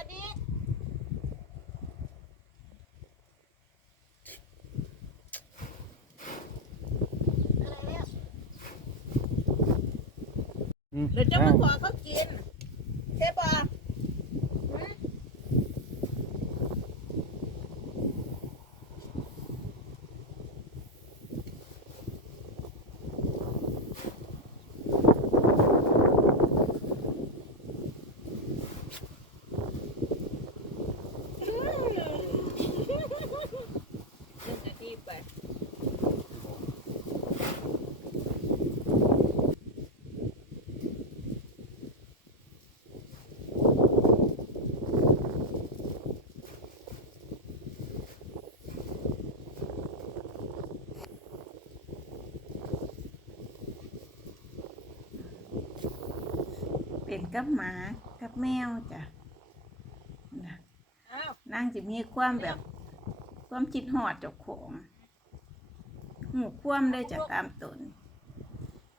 กินบอดี้อะไรแล้วอืมเดี๋ยวจะมาขอเขากินใช่ปะหืม หนึ่งนาทีไป เป็นกับหมากับแมวจ้ะนะอ้าวนางจะมีความแบบ ความจิตหอดเจ้าของหูความได้จะตามตน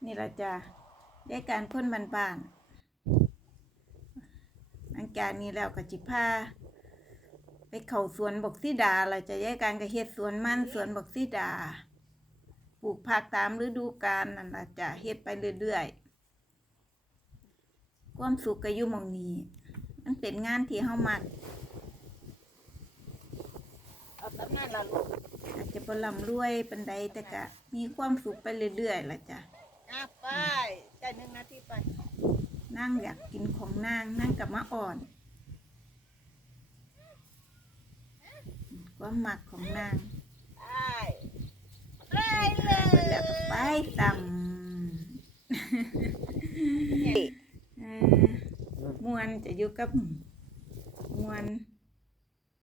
นี่ละจ้ะได้การพ่นบันบานๆอันการนี้แล้วก็จิพาไปเข้าสวนบกซีดาเราจะแยกการกระเฮ็ดสวนมันสวนบกซีดา ปลูกผักตามฤดูกาลนั่นละจ้ะเฮ็ดไปเรื่อยๆ ความสุขก็อยู่หมองนี้ มันเป็นงานที่เฮามักเอาตำนานละลูกอาจจะบ่ร่ำรวยปานใดแต่ก็มีความสุขไปเรื่อยๆล่ะจ้ะอะไปได้หนึ่งนาทีไปนั่งอยากกินของนางนั่งกับมะอ่อน ความมักของนางไปไปเลเพิ่นยแล้วก็ไปตำเออ มวนจะอยู่กับมวน